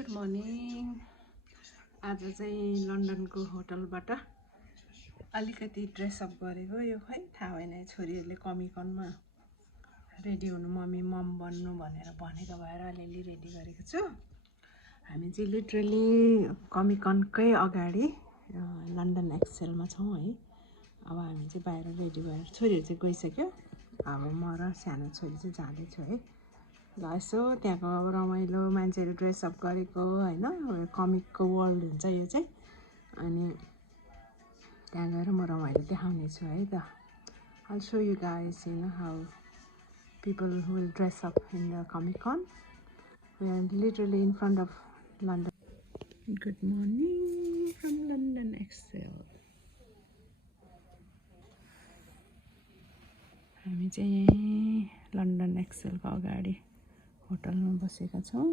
Good morning. आज चाहिँ लन्डनको होटलबाट अलिकति ड्रेसअप गरेको। यो खै थाहा भएन, छोरीहरूले कमिकनमा रेडी हुनु, मम बन्नु भनेर भनेको भएर अलिअलि रेडी गरेको छु। हामी चाहिँ लिटरली कमिकनकै अगाडि लन्डन एक्सेलमा छौँ है। अब हामी चाहिँ बाहिर रेडी भएर, छोरीहरू चाहिँ गइसक्यो, अब म र सानो छोरी चाहिँ जाँदैछु है। ल यसो त्यहाँको अब रमाइलो मान्छेहरू ड्रेसअप गरेको होइन, कमिकको वर्ल्ड हुन्छ यो चाहिँ। अनि त्यहाँ गएर म रमाइलो देखाउने छु है त। I'll show you guys, how people will dress up in the ComiCon. We are literally in front of London. Good morning from London Excel. हामी चाहिँ लन्डन एक्सेलको अगाडि होटलमा बसेका छौँ।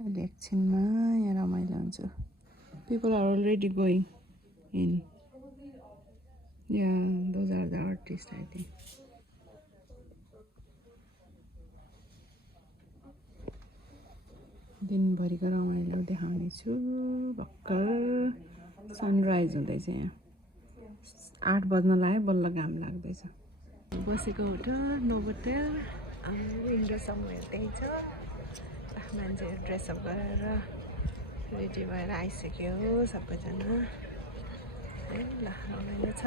अहिले एकछिनमा यहाँ रमाइलो हुन्छ। People are already going in. Yeah, those are the artists, I think. दिनभरिको रमाइलो देखाउने छु। भर्खर सनराइज हुँदैछ यहाँ। 8 बज्न लाग्यो, बल्ल घाम लाग्दैछ। बसेको होटल नोभोटेल, विन्डोसम्म त्यही छ। मान्छेहरू ड्रेसअप गरेर रेडी भएर आइसक्यो सबैजना है। ल रमाइलो छ।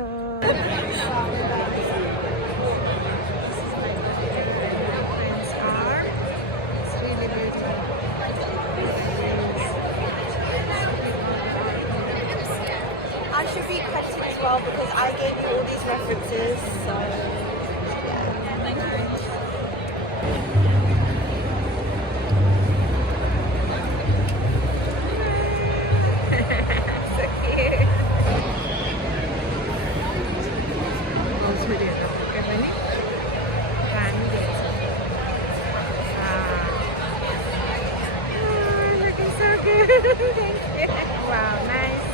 I should be credited as well because I gave you all these references, so yeah. Thank you very much. So cute. Looking so good. Thank you. Wow, nice.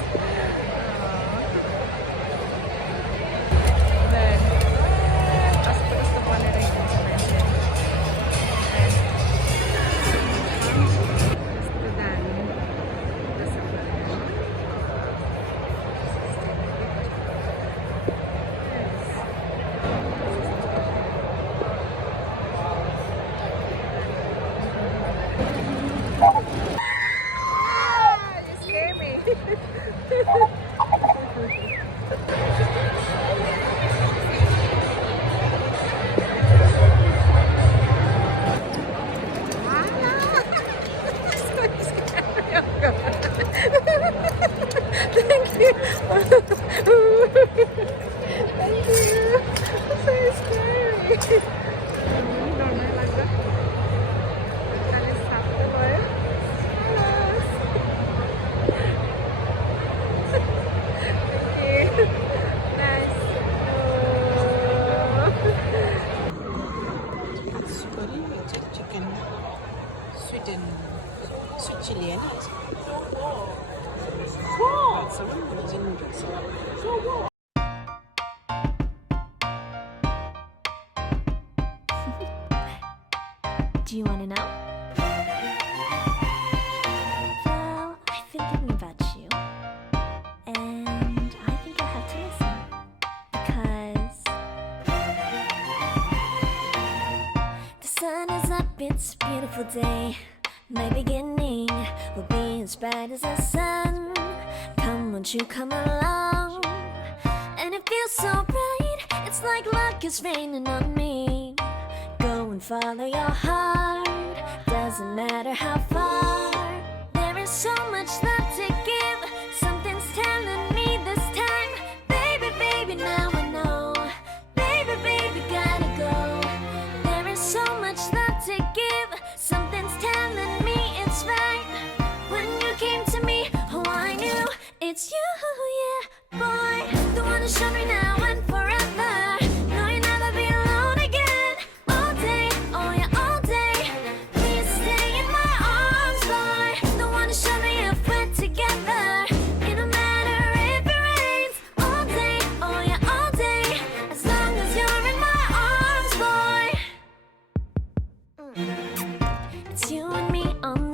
Thank you. Thank you. So scary. Chicken, sweet chili, and some ginger. Do you want to know? Well, I've been thinking about you, and I think I'll have to listen, because the sun is up, it's a beautiful day. My beginning will be as bright as the sun. Come, won't you come along? And it feels so bright, it's like luck is raining on me. Go and follow your heart, doesn't matter how far. There is so much love to give, something's telling me this time. Baby, baby, now I know. Baby, baby, gotta go. There is so much love to give, something's telling me it's right. When you came to me, oh I knew it's you, yeah, boy. The one to show me now and forever. No, you'll never be alone again. All day, oh yeah, all day. Please stay in my arms, boy. The one to show me if we're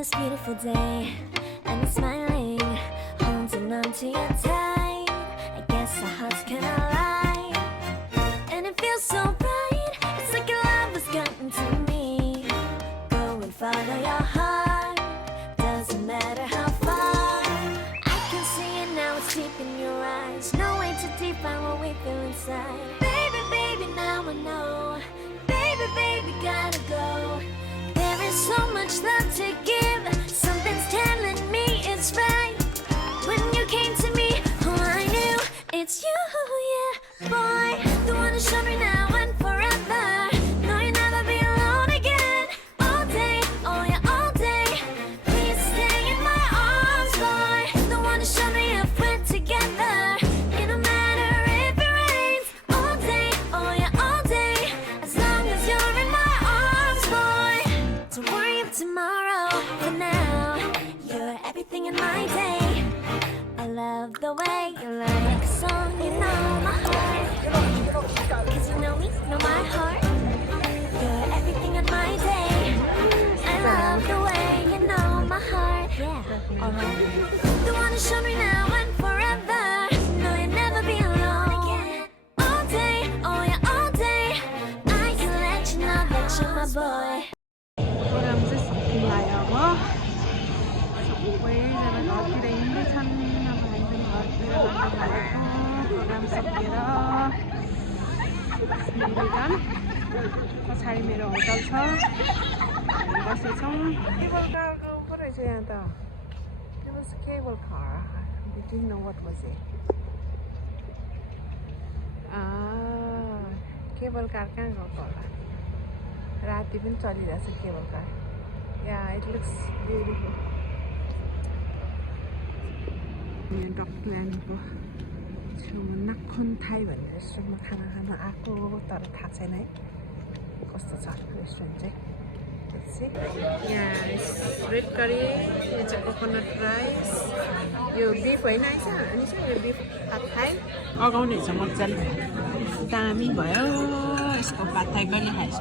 this beautiful day, and you're smiling, holding on to your tight. I guess our hearts can align, and it feels so bright. It's like your love has gotten to me. Go and follow your heart, doesn't matter how far. I can see it now, it's deep in your eyes. No way to define what we feel inside. Baby, baby, now I know. Baby, baby, gotta go. There is so much love to give. Something's telling me it's right. When you came to me, oh, I knew it's you, yeah, boy. The one to show me now and forever. No, you'll never be alone again. All day, oh yeah, all day. Please stay in my arms, boy. The one to show me if we're together. It don't matter if it rains. All day, oh yeah, all day. As long as you're in my arms, boy. Don't worry of tomorrow. For now, you're everything in my day. I love the way you like a song, you know my heart. Cause you know me, know my heart. You're everything in my day. I love the way you know my heart. Yeah, alright. The one to show me now and forever. No, you'll never be alone again. All day, oh yeah, all day. I can let you know that you're my boy. Programme चाहिँ सकिलायो अब सबैजना घरतिर हिँड्दैछन् अब हामी पनि घरतिर जानु थालेको प्रोग्राम सकिएर मेगान पछाडि मेरो होटल छ हामी बसेछौँ केबल कारको पो रहेछ यहाँ त It was a cable car. We didn't know what was it. Cable car कहाँ गएको होला राति पनि चलिरहेछ cable car Yeah, it looks beautiful. यहाँ डकल्यान्डको छेउमा नाखुन थाई भन्ने रेस्टुरेन्टमा खाना खान आएको तर थाहा छैन है कस्तो छ रेस्टुरेन्ट चाहिँ यहाँ रेड करी यो चाहिँ कोकोनट राइस यो बिफ होइन आइस अनि चाहिँ यो बिफ पात थाई अगाउने छ मजाले दामी भयो यसको पात थाई कहिले खाएछ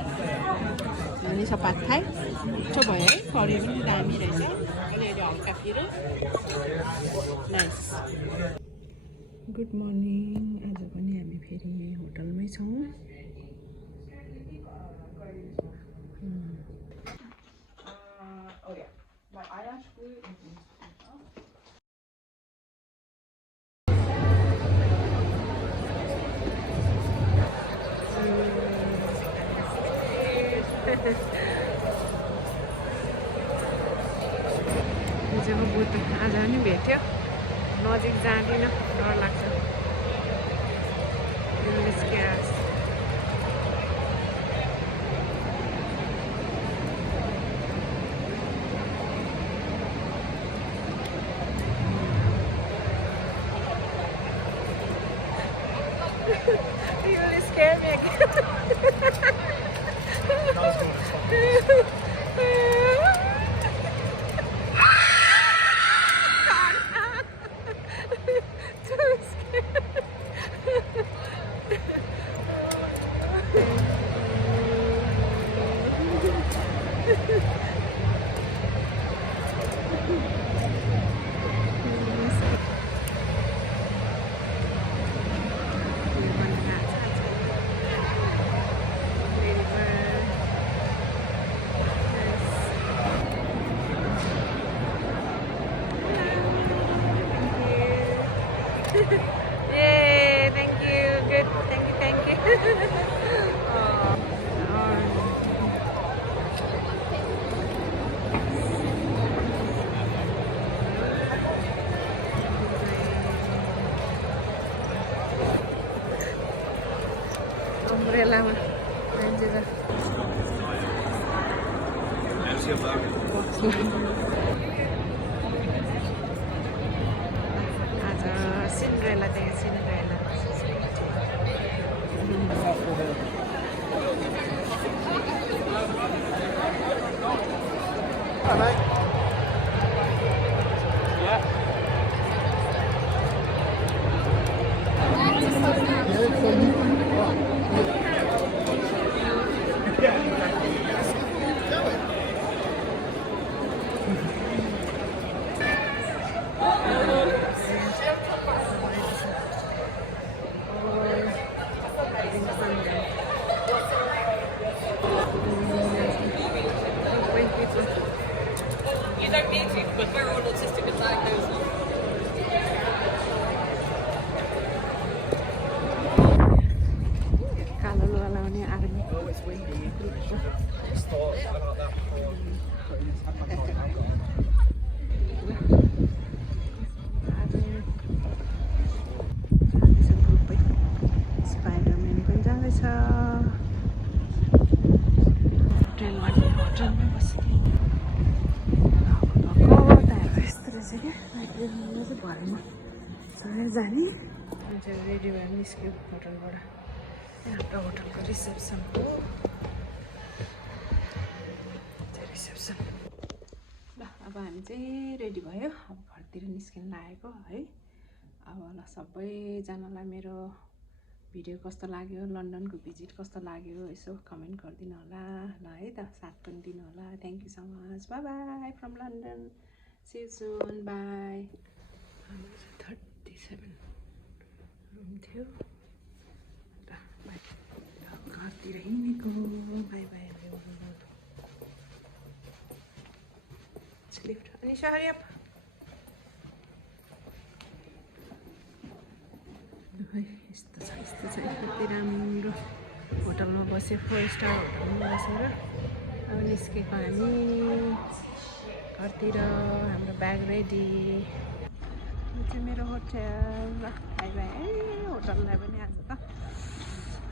अनि छ पात थाई मिठो भयो है करी पनि दामी रहेछ अलिअलि हल्का पिरो नाइस गुड मर्निङ आज पनि हामी फेरि यही होटलमै छौँ हिजोको बुद्ध आज पनि भेट्यो नजिक जाँदिनँ डर लाग्छ gas You really scared me again. Yay, thank you. Good. Thank you. Umbrella mah. Anjir. Cinderella deh, Cinderella. don't need to because we're all autistic and diagnosed. कालो लुगा लाउने आर्मी स्पाइडरम्यान पनि जाँदैछ होटेलमा होटेलमै बसिदियो टायर यस्तो रहेछ क्या लाइब्रेरीमा चाहिँ भरेमा सँगै जाने मान्छे रेडी भएर निस्क्यो होटलबाट हाम्रो होटलको रिसेप्सन हो रिसेप्सन ल अब हामी चाहिँ रेडी भयो अब घरतिर निस्किन लागेको है अब ल सबैजनालाई मेरो भिडियो कस्तो लाग्यो लन्डनको भिजिट कस्तो लाग्यो यसो कमेन्ट गरिदिनु होला ल है त साथ पनि दिनु होला thank you so much bye bye from London see you soon bye 37 room थियो घरतिर हिँडेको बाई बाई लिफ्ट अनि हरी अप यस्तो छ कति राम्रो होटलमा बस्यो 4 स्टार होटलमा बसेर अब निस्केको हामी घरतिर हाम्रो ब्याग रेडी यो चाहिँ मेरो होटल बाई बाई होटललाई पनि आज त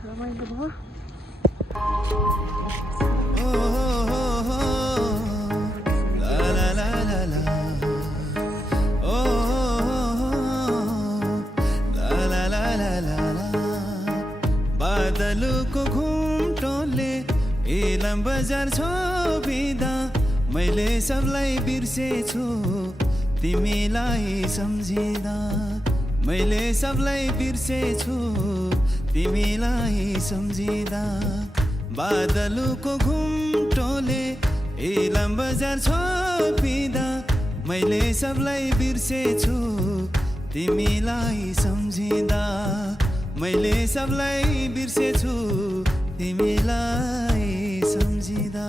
रमाइलो भयो बादलको घुम्टोले इलाम बजार छोपिँदा मैले सबलाई बिर्सेछु तिमीलाई सम्झिँदा मैले सबलाई बिर्सेछु तिमीलाई सम्झिँदा बादलको घुम्टोले इलाम बजार छोपिँदा मैले सबलाई बिर्सेछु तिमीलाई सम्झिँदा मैले सबलाई बिर्सेछु तिमीलाई सम्झिँदा